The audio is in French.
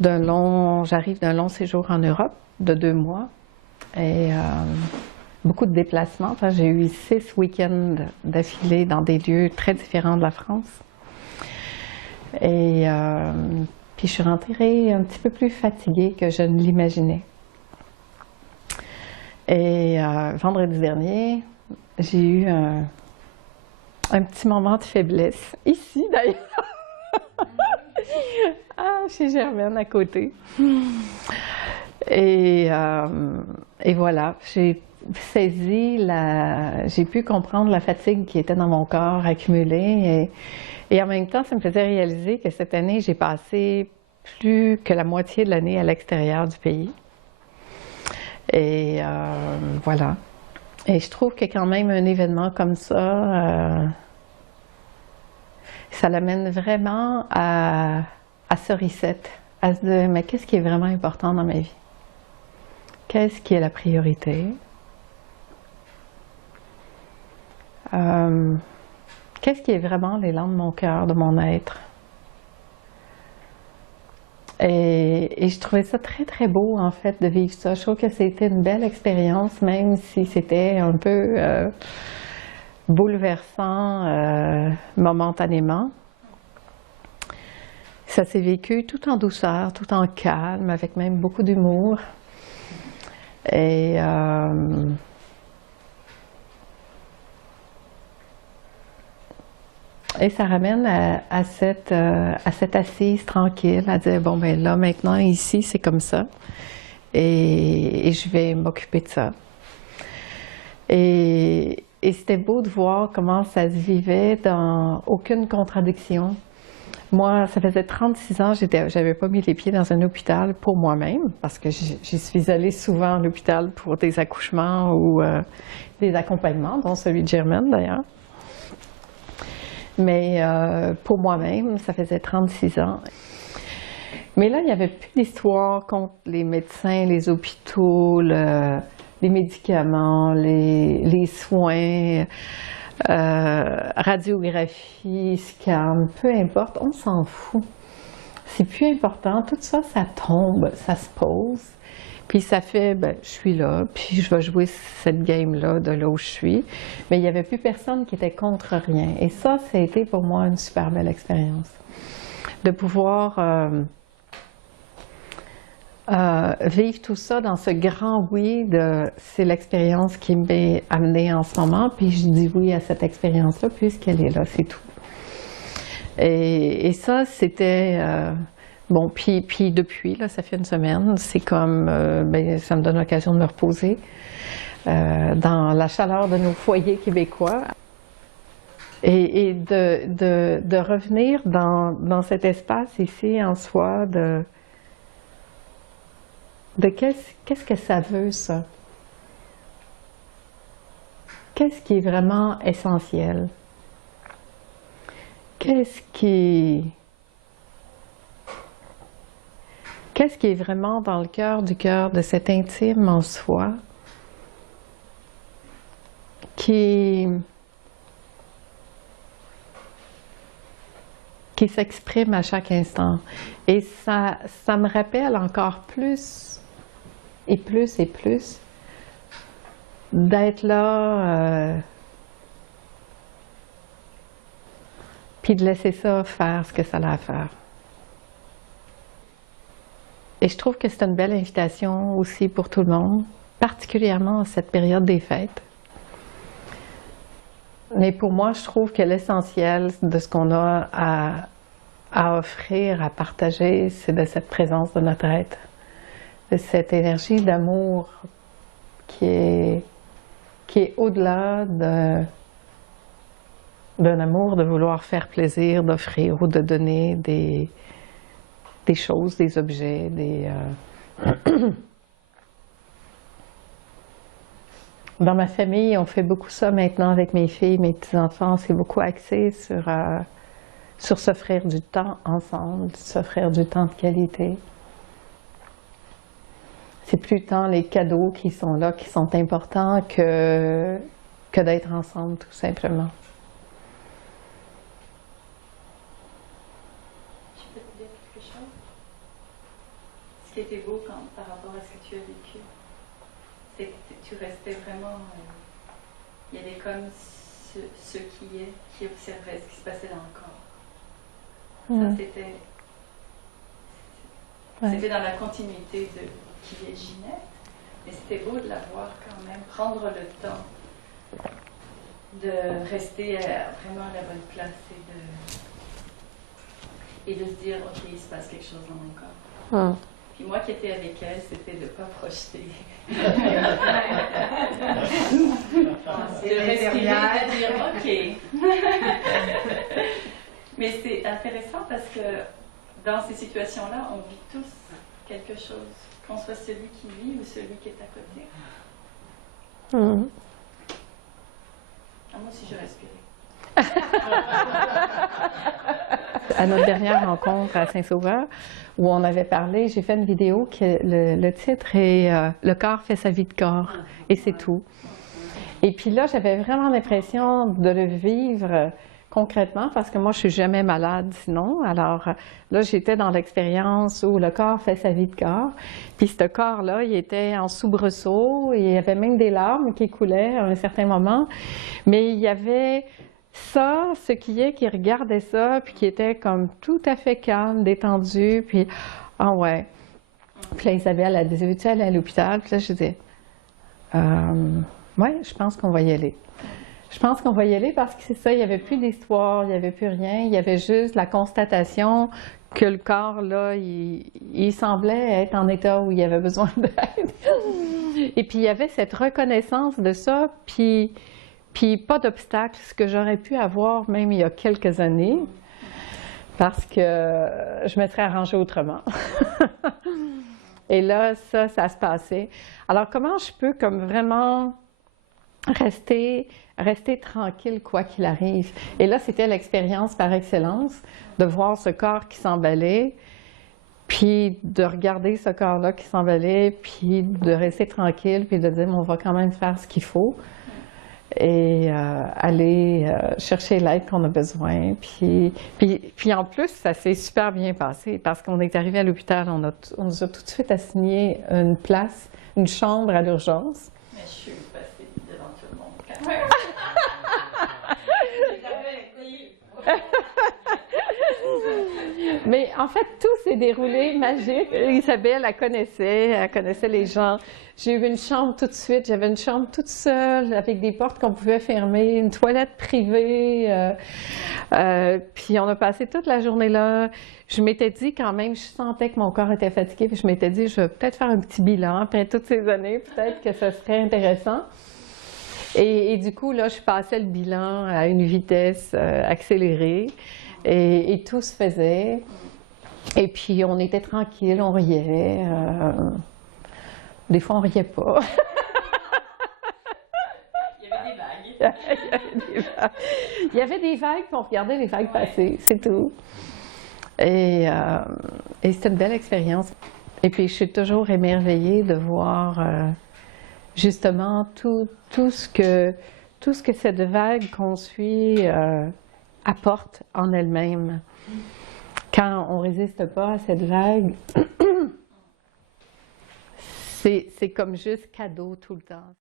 j'arrive d'un long séjour en Europe de 2 mois et beaucoup de déplacements. Enfin, j'ai eu 6 week-ends d'affilée dans des lieux très différents de la France. Et puis je suis rentrée un petit peu plus fatiguée que je ne l'imaginais. Et vendredi dernier, j'ai eu un petit moment de faiblesse, ici d'ailleurs, chez Germaine à côté. Et voilà, j'ai pu comprendre la fatigue qui était dans mon corps accumulée. Et en même temps, ça me faisait réaliser que cette année, j'ai passé plus que la moitié de l'année à l'extérieur du pays. Et voilà. Et je trouve que quand même un événement comme ça, ça l'amène vraiment à se reset, à se dire, mais qu'est-ce qui est vraiment important dans ma vie? Qu'est-ce qui est la priorité? Qu'est-ce qui est vraiment l'élan de mon cœur, de mon être? Et je trouvais ça très, très beau, en fait, de vivre ça. Je trouve que c'était une belle expérience, même si c'était un peu bouleversant momentanément. Ça s'est vécu tout en douceur, tout en calme, avec même beaucoup d'humour. Et ça ramène à cette assise tranquille, à dire, bon, ben là, maintenant, ici, c'est comme ça. Et je vais m'occuper de ça. Et c'était beau de voir comment ça se vivait dans aucune contradiction. Moi, ça faisait 36 ans, j'avais pas mis les pieds dans un hôpital pour moi-même, parce que j'y suis allée souvent à l'hôpital pour des accouchements ou des accompagnements, dont celui de Germaine d'ailleurs. Mais pour moi-même, ça faisait 36 ans. Mais là, il n'y avait plus d'histoire contre les médecins, les hôpitaux, les médicaments, les soins, radiographie, scan, peu importe, on s'en fout. C'est plus important, tout ça, ça tombe, ça se pose. Puis ça fait, ben, je suis là, puis je vais jouer cette game-là de là où je suis. Mais il n'y avait plus personne qui était contre rien. Et ça a été pour moi une super belle expérience. De pouvoir vivre tout ça dans ce grand oui c'est l'expérience qui m'est amenée en ce moment, puis je dis oui à cette expérience-là puisqu'elle est là, c'est tout. Et ça, c'était... bon, puis depuis, là, ça fait une semaine, c'est comme, ben, ça me donne l'occasion de me reposer dans la chaleur de nos foyers québécois et de revenir dans cet espace ici en soi de qu'est-ce que ça veut, ça? Qu'est-ce qui est vraiment essentiel? Qu'est-ce qui est vraiment dans le cœur du cœur de cet intime en soi qui s'exprime à chaque instant? Et ça me rappelle encore plus et plus et plus d'être là puis de laisser ça faire ce que ça a à faire. Et je trouve que c'est une belle invitation aussi pour tout le monde, particulièrement en cette période des fêtes. Mais pour moi, je trouve que l'essentiel de ce qu'on a à offrir, à partager, c'est de cette présence de notre être, de cette énergie d'amour qui est au-delà d'un amour de vouloir faire plaisir, d'offrir ou de donner des choses, des objets, Dans ma famille, on fait beaucoup ça maintenant avec mes filles, mes petits-enfants. C'est beaucoup axé sur s'offrir du temps ensemble, s'offrir du temps de qualité. C'est plus tant les cadeaux qui sont là, qui sont importants que d'être ensemble, tout simplement. Je peux te dire quelque chose? qui était beau par rapport à ce que tu as vécu, c'est que tu restais vraiment... il y avait comme ce qui observait ce qui se passait dans le corps. Ça, c'était dans la continuité de qui est Ginette, mais c'était beau de la voir quand même, prendre le temps de rester vraiment à la bonne place et de se dire, ok, il se passe quelque chose dans mon corps. Puis moi qui étais avec elle, c'était de ne pas projeter. De respirer, de dire, ok. Mais c'est intéressant parce que dans ces situations-là, on vit tous quelque chose, qu'on soit celui qui vit ou celui qui est à côté. Moi aussi, je respirais. À notre dernière rencontre à Saint-Sauveur, où on avait parlé, j'ai fait une vidéo que le titre est Le corps fait sa vie de corps, et c'est tout. Et puis là, j'avais vraiment l'impression de le vivre concrètement, parce que moi, je suis jamais malade sinon. Alors là, j'étais dans l'expérience où le corps fait sa vie de corps. Puis ce corps-là, il était en soubresaut, et il y avait même des larmes qui coulaient à un certain moment. Mais il y avait ça, ce qui regardait ça, puis qui était comme tout à fait calme, détendu, puis ah ouais. Puis là, Isabelle, elle disait, veux-tu aller à l'hôpital? Puis là, je disais, ouais, je pense qu'on va y aller. Je pense qu'on va y aller parce que c'est ça, il n'y avait plus d'histoire, il n'y avait plus rien, il y avait juste la constatation que le corps, là, il semblait être en état où il avait besoin d'aide. Et puis, il y avait cette reconnaissance de ça, puis pas d'obstacle, ce que j'aurais pu avoir même il y a quelques années, parce que je me serais arrangée autrement. Et là, ça se passait. Alors, comment je peux comme vraiment rester tranquille quoi qu'il arrive? Et là, c'était l'expérience par excellence, de voir ce corps qui s'emballait, puis de regarder ce corps-là qui s'emballait, puis de rester tranquille, puis de dire, on va quand même faire ce qu'il faut, et aller chercher l'aide qu'on a besoin. Puis en plus, ça s'est super bien passé, parce qu'on est arrivé à l'hôpital, on nous a tout de suite assigné une place, une chambre à l'urgence. Mais je suis passée devant tout le monde quand même. Mais en fait, tout s'est déroulé magique. Isabelle, elle connaissait les gens. J'ai eu une chambre tout de suite. J'avais une chambre toute seule, avec des portes qu'on pouvait fermer, une toilette privée. Puis on a passé toute la journée là. Je m'étais dit quand même, je sentais que mon corps était fatigué, puis je m'étais dit, je vais peut-être faire un petit bilan après toutes ces années, peut-être que ce serait intéressant. Et du coup, là, je passais le bilan à une vitesse accélérée. Et tout se faisait. Et puis, on était tranquille, on riait. Des fois, on riait pas. Il y avait des vagues. Il y avait des vagues, puis on regardait les vagues passer, c'est tout. Et c'était une belle expérience. Et puis, je suis toujours émerveillée de voir justement tout ce que cette vague qu'on suit apporte en elle-même. Quand on ne résiste pas à cette vague, c'est comme juste cadeau tout le temps.